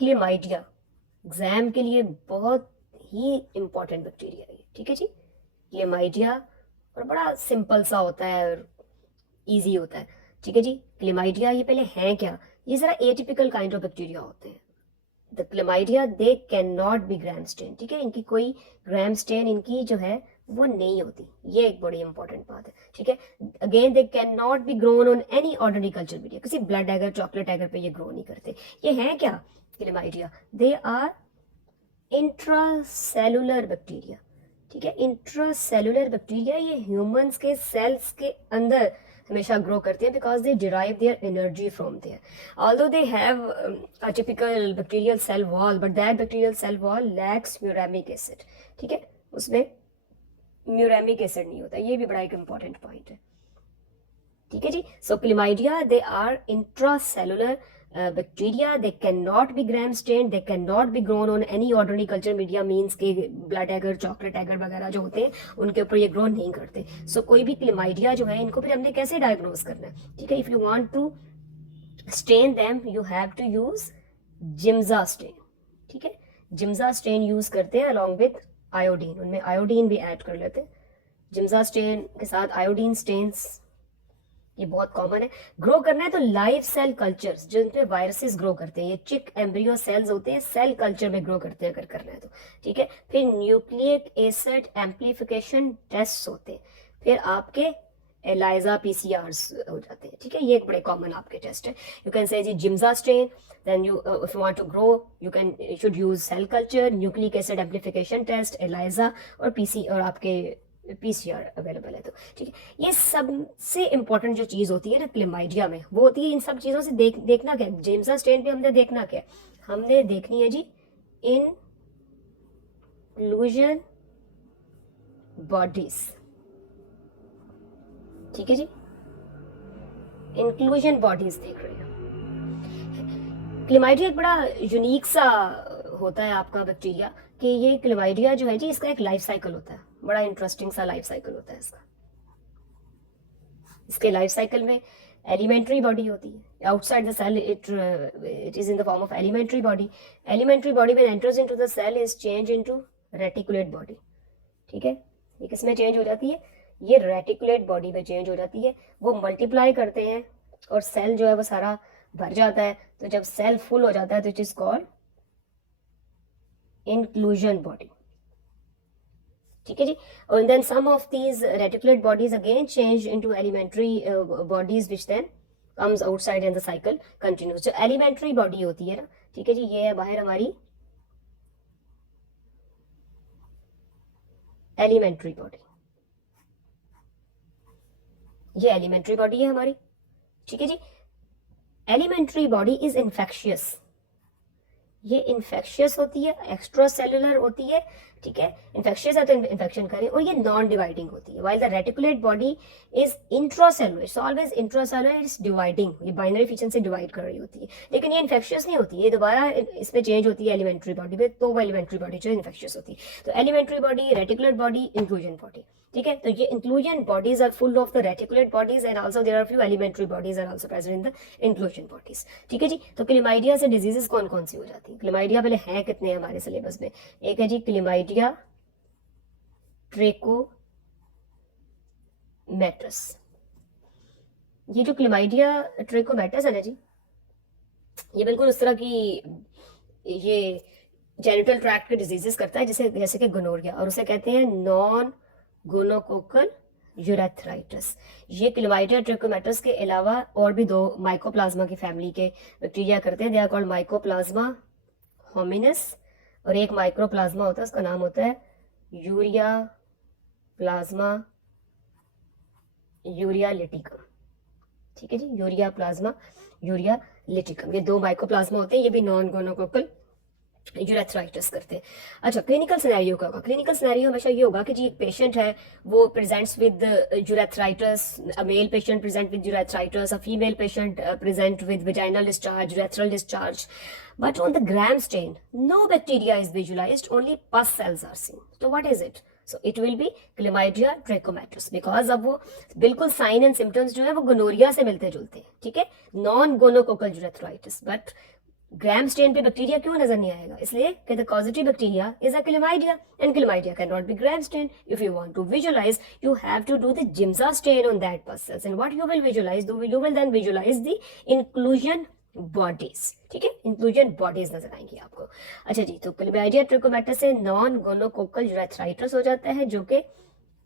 Chlamydia exam के लिए बहुत ही इंपॉर्टेंट बैक्टीरिया है, ठीक है जी। क्लेमाइडिया, और बड़ा सिंपल सा होता है और इजी होता है, ठीक है जी। क्लेमाइडिया ये पहले है क्या, ये जरा एटिपिकल काइंड ऑफ बैक्टीरिया होते हैं। The chlamydia they can not be gram stain, ठीक है, इनकी कोई ग्राम स्टेन इनकी जो है वो नहीं होती, ये एक बड़ी इंपॉर्टेंट बात है, ठीक है। Again they can not be grown on any ordinary culture media, किसी ब्लड एगर चॉकलेट एगर पे ये ग्रो नहीं करते। ये है क्या chlamydia, they are intracellular bacteria, ठीक है। इंट्रासेलुलर बैक्टीरिया ये ह्यूमंस के सेल्स के अंदर हमेशा ग्रो करते हैं because they derive their energy from there. Although they have a typical bacterial cell wall, but that bacterial cell wall lacks muramic acid, ठीक है, उसमें म्यूरेमिक एसिड नहीं होता, ये भी बड़ा एक इंपॉर्टेंट पॉइंट है, ठीक है जी। So chlamydia they are intracellular bacteria, they cannot be gram stained, they cannot be grown on any ordinary culture media, means के ब्लड एगर चॉकलेट एगर वगैरह जो होते हैं उनके ऊपर ये ग्रो नहीं करते। सो कोई भी क्लेमाइडिया जो है इनको फिर हमने कैसे डायग्नोज करना है, ठीक है। If you want to stain them you have to use Giemsa stain, ठीक है। जिम्जा स्टेन यूज करते हैं अलॉन्ग विथ आयोडीन, उनमें आयोडीन भी ऐड कर लेते हैं। जिम्जा स्टेन के साथ आयोडीन स्टेन्स ये बहुत कॉमन है। ग्रो करना है तो लाइव सेल कल्चर्स जिनपे वायरसेस ग्रो करते हैं, ये चिक एम्ब्रियो सेल्स होते हैं, सेल कल्चर में ग्रो करते हैं अगर करना है तो, ठीक है। फिर न्यूक्लिक एसिड एम्प्लीफिकेशन टेस्ट होते हैं, फिर आपके एलाइजा पीसीआरस हो जाते हैं, ठीक है। ये एक बड़े कॉमन आपके टेस्ट है। You can say G Giemsa stain, then you if you want to grow you can should use cell culture, nucleic acid amplification test, ELISA और पीसी और आपके पीसीआर अवेलेबल है तो, ठीक है। ये सबसे इंपॉर्टेंट जो चीज होती है ना क्लेमाइडिया में, वो होती है इन सब चीजों से देखना क्या, जेम्सा स्टेन पे हमने देखना क्या, हमने देखनी है जी इंक्लूजन बॉडीज, ठीक है जी। इंक्लूजन बॉडीज देख रहे हैं। क्लेमाइडिया एक बड़ा यूनिक सा होता है आपका बैक्टीरिया, कि ये क्लेमाइडिया जो है जी इसका एक लाइफ साइकिल होता है, बड़ा इंटरेस्टिंग सा लाइफ साइकिल होता है इसका। इसके लाइफ साइकिल में एलिमेंट्री बॉडी होती है, outside the cell it is in the form of elementary body. Elementary body when enters into the cell is change into reticulate body, ठीक है। ये किसमें चेंज हो जाती है, ये रेटिकुलेट बॉडी में चेंज हो जाती है। वो मल्टीप्लाई करते हैं और सेल जो है वो सारा भर जाता है, तो जब सेल फुल हो जाता है तो it is called inclusion body, ठीक है जी। और then some of these reticulate bodies again change into elementary bodies which then comes outside and the cycle continues. जो एलिमेंट्री बॉडी होती है ना, ठीक है जी, ये है बाहर हमारी एलिमेंट्री बॉडी, ये एलिमेंट्री बॉडी है हमारी, ठीक है जी। एलिमेंट्री बॉडी इज इन्फेक्शियस, ये इन्फेक्शियस होती है, एक्स्ट्रा सेलुलर होती है, ठीक है। इन्फेक्शियस है तो इन्फेक्शन करें, और ये नॉन डिवाइडिंग होती है। While the reticulate body is intracellular, it's always intracellular, it's dividing, ये बाइनरी फिशन से डिवाइड कर रही होती है, लेकिन ये इन्फेक्शियस नहीं होती, ये दोबारा इसमें चेंज होती है एलिमेंट्री बॉडी में, तो वो एलिमेंट्री बॉडी जो इन्फेक्शियस होती है। तो elementary body, reticulate body, inclusion body, ठीक है। तो ये inclusion bodies are full of the reticulate bodies and also there are few elementary bodies are also present in the inclusion bodies, ठीक है जी। तो क्लेमाइडिया से डिजीजेस कौन कौन सी हो जाती है, क्लेमाइडिया पहले है कितने हैं हमारे सिलेबस में, एक है जी क्लेमाइडिया ट्रेकोमैटस। ये जो क्लेमाइडिया ट्रेकोमैटस है ना जी, ये बिल्कुल उस तरह की ये जेनिटल ट्रैक्ट के डिजीजेस करता है, जैसे कि गोनोरिया, और उसे कहते हैं नॉन गोनोकोकल यूरेथ्राइटिस। ये क्लेमाइडिया ट्रेकोमैटस के अलावा और भी दो माइकोप्लाज्मा की फैमिली के बैक्टीरिया करते हैं, दे आर कॉल्ड माइकोप्लाज्मा होमिनस, और एक माइक्रोप्लाज्मा होता है उसका नाम होता है यूरिया प्लाज्मा यूरिया लिटिकम, ठीक है जी। यूरिया प्लाज्मा यूरिया लिटिकम, ये दो माइकोप्लाज्मा होते हैं, ये भी नॉन गोनोकोकल यूरेथ्राइटिस करते हैं। अच्छा, क्लिनिकल सिनेरियो का होगा, क्लिनिकल सिनेरियो हमेशा ये होगा कि जी एक पेशेंट है वो presents with urethritis, a male patient present with urethritis, a female patient present with vaginal discharge, urethral discharge, but on the gram stain no bacteria is visualized, only pus cells are seen. So what is it? So it will be Chlamydia trachomatis, because अब वो बिल्कुल sign and symptoms जो है वो gonorrhoea से मिलते जुलते हैं, ठीक है, non gonococcal urethritis, but gram stain पे बैक्टीरिया क्यों नजर नहीं आएगा? इसलिए कि the causative bacteria is a chlamydia and chlamydia can not be gram stain. If you want to visualise, you have to do the Giemsa stain on that pus cells, and what you will visualize, you will then visualize the inclusion bodies. ठीक है, inclusion bodies नजर आएंगी आपको. अच्छा जी, तो chlamydia ट्रिकोमेटस से non gonococcal urethritis हो जाता है जो कि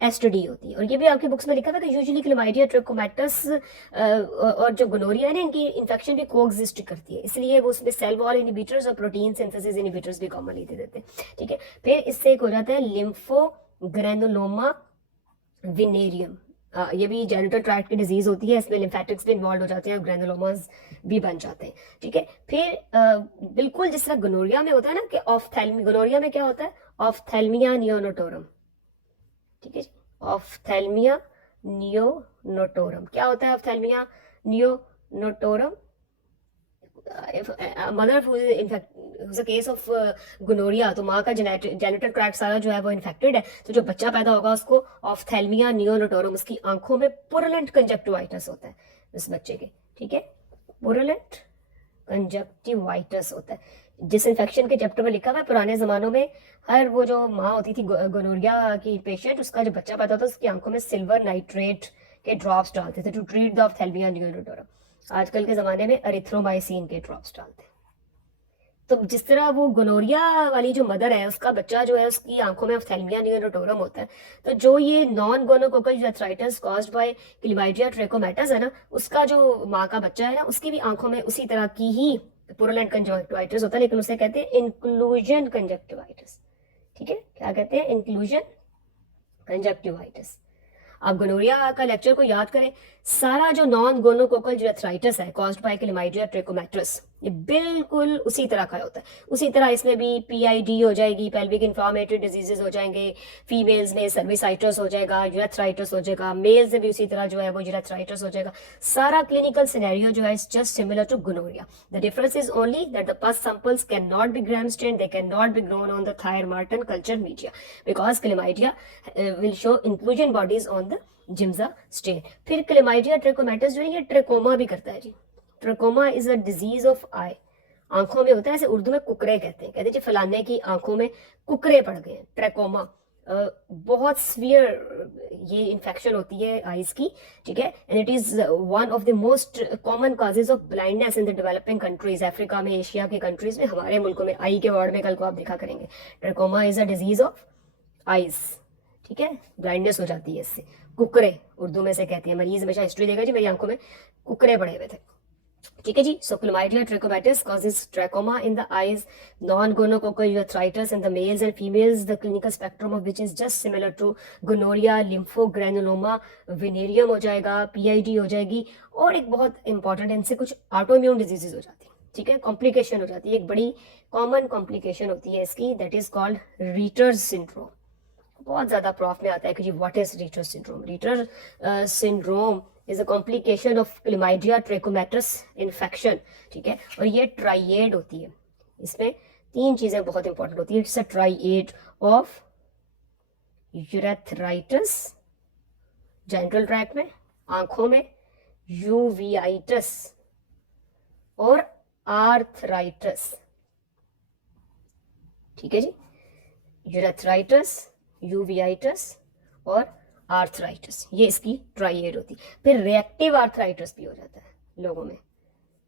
एसटीडी होती है. और ये भी आपके बुक्स में लिखा था कि यूजुअली क्लेमाइडिया ट्रिकोमेटस और जो गोनोरिया है ना, इनकी इन्फेक्शन भी कोएग्जिस्ट करती है, इसलिए वो उसमें सेल वॉल इनिबिटर्स और प्रोटीन सिंथेसिस इनिबिटर्स भी कॉमनली दे देते हैं. ठीक है, फिर इससे एक हो जाता है लिम्फोग्रेनुलोमा विनेरियम. ये भी जेनिटल ट्रैक्ट की डिजीज होती है, इसमें लिम्फेटिक्स भी इन्वॉल्व हो जाते हैं और ग्रेनुलोमास भी बन जाते हैं. ठीक है, फिर बिल्कुल जिस तरह गोनोरिया में होता है ना कि ऑफ्थैल्मी, गोनोरिया में क्या होता है? ऑफ्थैल्मिया नियोनोटोरम. ठीक है, ऑफ्थैल्मिया नियोनोटोरम. क्या होता है ophthalmia neonatorum? Mother who's a case of gonorrhoea, तो माँ का जेनिटल ट्रैक्ट सारा जो है वो इन्फेक्टेड है, तो जो बच्चा पैदा होगा उसको ऑफ्थैल्मिया नियोनोटोरम, उसकी आंखों में पुरलेंट कंजक्टिवाइटिस होता है उस बच्चे के. ठीक है, पुरलेंट कंजक्टिवाइटिस होता है. जिस इन्फेक्शन के चैप्टर में लिखा हुआ है, पुराने जमानों में हर वो जो माँ होती थी गोनोरिया की पेशेंट, उसका जो बच्चा पैदा होता था उसकी आंखों में सिल्वर नाइट्रेट के ड्रॉप्स डालते थे टू ट्रीट द ऑफ्थैल्मिया नियोनोटोरम. आजकल के जमाने में एरिथ्रोमाइसिन के ड्रॉप्स डालते हैं. तो जिस तरह वो गोनोरिया वाली जो मदर है, उसका बच्चा जो है उसकी आंखों में ऑफ्थैल्मिया नियोनोटोरम होता है, तो जो ये non gonococcal urethritis caused by chlamydia trachomatis है ना, उसका जो माँ का बच्चा है ना, उसकी भी आंखों में उसी तरह की ही पुरलेंट कंजक्टिवाइटिस होता है, लेकिन उसे कहते हैं इंक्लूजन कंजक्टिवाइटिस. ठीक है, क्या कहते हैं? Inclusion conjunctivitis. आप गोनोरिया का लेक्चर को याद करें, सारा जो नॉन गोनोकोकल यूरेथ्राइटिस है कॉज्ड बाय क्लेमाइडिया ट्रिकोमेटस, ये बिल्कुल उसी तरह का होता है. उसी तरह इसमें भी पीआईडी हो जाएगी, पेल्विक इन्फ्लामेटरी डिजीजेस हो जाएंगे, फीमेल्स में सर्विसाइटिस हो जाएगा, यूरेथ्राइटिस हो जाएगा, मेल्स में भी उसी तरह जो है वो यूरेथ्राइटिस हो जाएगा. सारा क्लिनिकल सिनेरियो जो है is just similar to gonorrhoea. The difference is only that the pus samples can not be gram stain, they can not be grown on the Thayer Martin culture media because chlamydia will show inclusion bodies on the Giemsa stain. फिर chlamydia trachomatis जो है ये trachoma भी करता है जी. Trachoma is a disease of eye. आंखों में होता है, ऐसे उर्दू में कुकरे कहते हैं. कहते हैं जी फलाने की आंखों में कुकरे पड़ गए हैं, ट्रिकोमा. बहुत सीवियर ये इन्फेक्शन होती है आईज की. ठीक है, and it is one of the most common causes of blindness in the developing countries, Africa में, एशिया के कंट्रीज में, हमारे मुल्कों में. आई के वार्ड में कल को आप देखा करेंगे. Trachoma is a disease of eyes. ठीक है, ब्लाइंडनेस हो जाती है इससे. कुकरे उर्दू में से कहती है. मरीज हमेशा हिस्ट्री देगा जी मेरी आंखों में कुकरे पड़े हुए थे. ठीक है जी. So chlamydia ट्रिकोमेटस causes trachoma in the eyes, non-gonococcal urethritis in the males and females, the clinical spectrum of which is just similar to gonorrhea, lymphogranuloma venereum हो जाएगा, PID हो जाएगी, और एक बहुत इंपॉर्टेंट, इनसे कुछ ऑटोइम्यून डिजीजेज हो जाती है. ठीक है, कॉम्प्लिकेशन हो जाती है. एक बड़ी कॉमन कॉम्प्लिकेशन होती है इसकी, that is called Reiter's syndrome. बहुत ज्यादा प्रॉफ में आता है कि जी what is Reiter syndrome. Reiter syndrome is a complication of chlamydia trachomatis infection. ठीक है, और ये ट्राइएड होती है. इसमें तीन चीजें बहुत इंपॉर्टेंट होती है. It's a triad of urethritis genital tract में, आंखों में, यूवीआइटिस और आर्थराइटिस. ठीक है जी, यूरेथ्राइटिस, यूवीआइटिस और आर्थराइटिस, ये इसकी ट्राइएड होती है. फिर रिएक्टिव आर्थराइटिस भी हो जाता है लोगों में.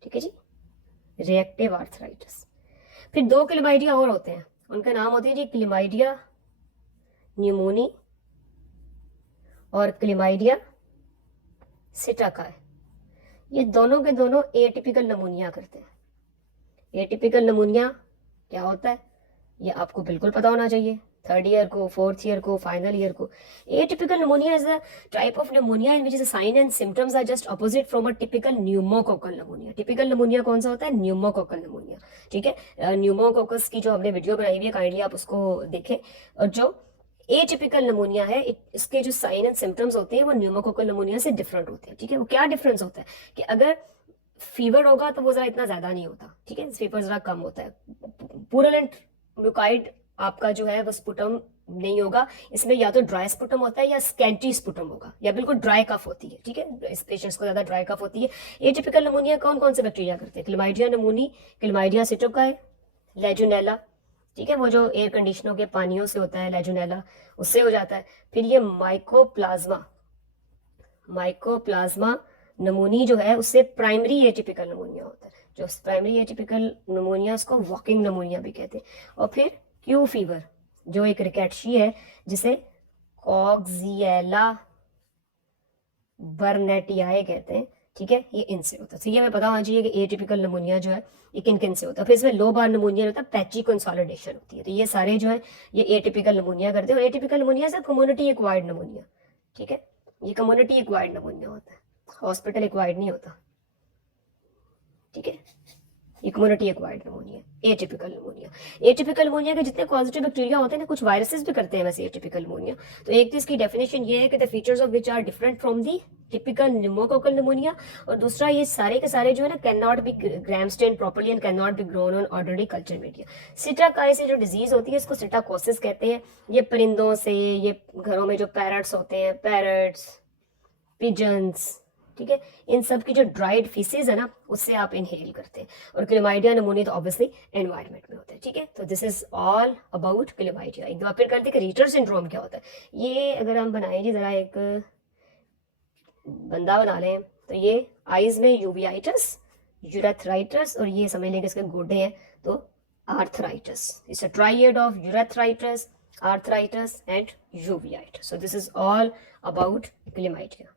ठीक है जी, रिएक्टिव आर्थराइटिस. फिर दो क्लेमाइडिया और होते हैं, उनका नाम होते हैं जी क्लेमाइडिया न्यूमोनी और क्लेमाइडिया सिटाकाई. ये दोनों के दोनों एटिपिकल नमूनिया करते हैं. एटिपिकल नमूनिया क्या होता है ये आपको बिल्कुल पता होना चाहिए, थर्ड ईयर को, फोर्थ ईयर को, फाइनल ईयर को. Atypical pneumonia is a type of pneumonia in which the sign and symptoms are just opposite from a typical pneumococcal pneumonia. typical pneumonia कौन सा होता है? pneumococcal pneumonia. ठीक है, pneumococcus की जो हमने वीडियो बनाई हुई है, काइंडली आप उसको देखें. और जो एटिपिकल नमूनिया है, इसके जो साइन एंड सिम्टम्स होते हैं वो न्यूमोकोकल नमूनिया से डिफरेंट होते हैं. ठीक है, वो क्या डिफरेंस होता है कि अगर फीवर होगा तो वो जरा इतना ज्यादा नहीं होता. ठीक है, फीवर जरा कम होता है. पुरलेंट म्यूकाइड आपका जो है वो स्पुटम नहीं होगा, इसमें या तो ड्राई स्पुटम होता है या स्कैंटी स्पुटम होगा, या बिल्कुल ड्राई कफ होती है, ठीक है, इस पेशेंट्स को ज्यादा ड्राई कफ होती है। एटिपिकल नमूनिया कौन कौन से बैक्टीरिया करते हैं? क्लमाइडिया नमूनी, क्लमाइडिया सिटोकाई, लेजुनेला, ठीक है, वो जो एयर कंडीशनों के पानियों से होता है लेजुनेला, उससे हो जाता है। फिर ये माइकोप्लाज्मा, माइकोप्लाज्मा नमूनी जो है उससे प्राइमरी एटिपिकल नमूनिया होता है। जो प्राइमरी एटिपिकल नमूनिया उसको वॉकिंग नमूनिया भी कहते हैं। और फिर क्यू फीवर जो एक रिकेट्शी है जिसे कॉक्सिएला बर्नेटियाए कहते हैं, ठीक है, ये इनसे होता है। तो ये हमें पता होना चाहिए कि एटिपिकल नमूनिया जो है ये किन किन से होता है। फिर इसमें लो बार नमूनिया होता है, पैची कंसोलिडेशन होती है। तो ये सारे जो है ये एटिपिकल नमूनिया करते हैं। और एटिपिकल नमूनिया से कम्युनिटी एक्वायर्ड नमूनिया, ठीक है, ये कम्युनिटी एक्वायर्ड नमूनिया होता है, हॉस्पिटल एक्वायर्ड नहीं होता, ठीक है, ये कम्युनिटी एक्वायर्ड नमूनिया, एटिपिकल नमूनिया। एटिपिकल नमूनिया के जितने पॉजिटिव बैक्टीरिया होते हैं ना, कुछ वायरसेस भी करते हैं वैसे एटिपिकल नमूनिया। तो एक तो इसकी डेफिनेशन ये है कि the features of which are different from the typical pneumococcal pneumonia. और दूसरा ये सारे के सारे जो है ना can not be gram stain properly and can not be grown on ordinary culture media. Psittaci से जो डिजीज होती है इसको सिटाकोसिस कहते हैं। ये परिंदों से, ये घरों में जो पैरट्स होते हैं, पैरट्स, पिजन्स, ठीक है, इन सब की जो ड्राइड फीसेज है ना उससे आप इनहेल करते हैं। और क्लेमाइडिया नमूनी तो ऑब्वियसली एनवायरनमेंट में होता है, ठीक है। तो this is all about chlamydia. एक बार फिर करते हैं कि रीटर सिंड्रोम क्या होता है। ये अगर हम बनाएं जी, जरा एक बंदा बना लें, तो ये आईज में यूवियाइटिस, यूरेथ्राइटिस, और ये समझ लें कि इसके गोडे हैं तो arthritis. It's a tried of urethritis, arthritis and uveitis. So this is all about chlamydia.